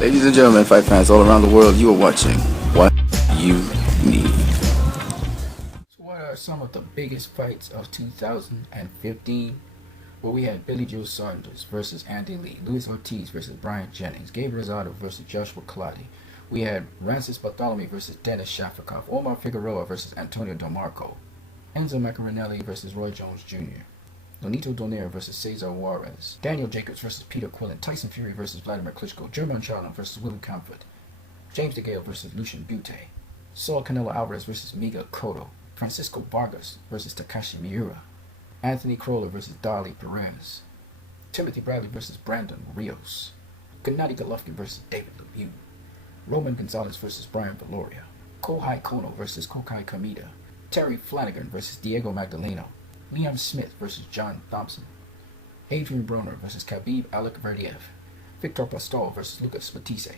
Ladies and gentlemen, fight fans all around the world, you are watching What You Need. So what are some of the biggest fights of 2015? Well, we had Billy Joe Saunders versus Andy Lee, Luis Ortiz versus Brian Jennings, Gabriel Rosado versus Joshua Clottey. We had Francis Bartholomew versus Dennis Shafikov, Omar Figueroa versus Antonio DeMarco, Enzo Maccarinelli versus Roy Jones Jr., Lonito Donaire versus Cesar Juarez, Daniel Jacobs versus Peter Quillen, Tyson Fury versus Vladimir Klitschko, German Charlo versus Willie Comfort, James DeGale versus Lucian Butte, Saul Canelo Alvarez versus Miguel Cotto, Francisco Vargas versus Takashi Miura, Anthony Crolla versus Dali Perez, Timothy Bradley versus Brandon Rios, Gennady Golovkin versus David Lemieux, Roman Gonzalez versus Brian Valoria, Kohai Kono versus Kokai Kameda, Terry Flanagan versus Diego Magdaleno, Liam Smith versus John Thompson, Adrian Broner versus Khabib Alikverdiev, Victor Pastor versus Lucas Matisse,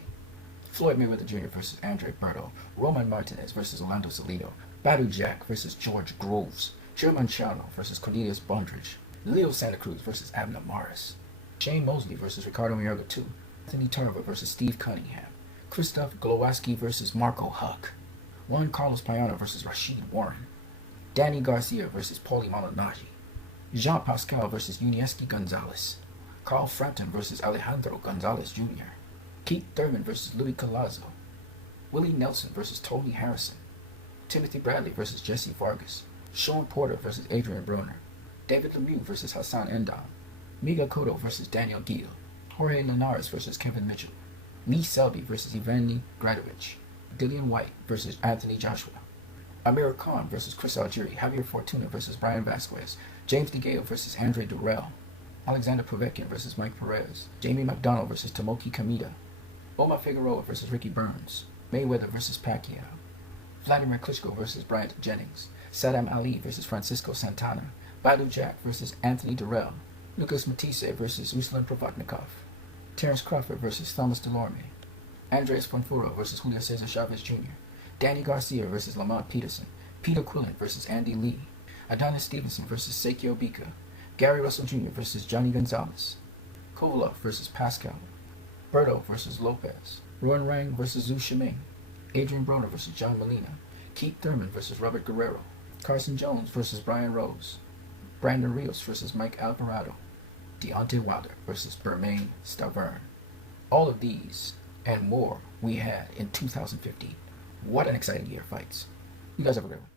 Floyd Mayweather Jr. versus Andre Berto, Roman Martinez versus Orlando Salido, Badu Jack versus George Groves, German Charlo versus Cornelius Bondridge, Leo Santa Cruz versus Abner Morris, Shane Mosley versus Ricardo Mayorga II, Anthony Tarver versus Steve Cunningham, Krzysztof Golowaski versus Marco Huck, Juan Carlos Payano versus Rashid Warren, Danny Garcia versus Paulie Malignaggi, Jean Pascal versus Yunieski Gonzalez, Carl Frampton versus Alejandro Gonzalez Jr., Keith Thurman versus Louis Collazo, Willie Nelson versus Tony Harrison, Timothy Bradley versus Jesse Vargas, Sean Porter versus Adrian Broner, David Lemieux versus Hassan Endon, Miguel Cotto versus Daniel Gill, Jorge Linares versus Kevin Mitchell, Lee Selby versus Ivany Gradovich, Dillian White versus Anthony Joshua, Amir Khan versus Chris Algieri, Javier Fortuna versus Brian Vasquez, James DeGale versus Andre Durrell, Alexander Povetkin versus Mike Perez, Jamie McDonald versus Tomoki Kameda, Omar Figueroa versus Ricky Burns, Mayweather versus Pacquiao, Vladimir Klitschko versus Bryant Jennings, Saddam Ali versus Francisco Santana, Badu Jack versus Anthony Durrell, Lucas Matisse versus Ruslan Provodnikov, Terence Crawford versus Thomas Delorme, Andres Ponfuro versus Julio Cesar Chavez Jr., Danny Garcia versus Lamont Peterson, Peter Quillen versus Andy Lee, Adonis Stevenson versus Seikyo Bika, Gary Russell Jr. versus Johnny Gonzalez, Kovalev versus Pascal, Berto versus Lopez, Ruan Rang versus Zhu Shiming, Adrian Broner versus John Molina, Keith Thurman versus Robert Guerrero, Carson Jones versus Brian Rose, Brandon Rios versus Mike Alvarado, Deontay Wilder versus Bermain Stavern. All of these and more we had in 2015. What an exciting year of fights. You guys have a great one.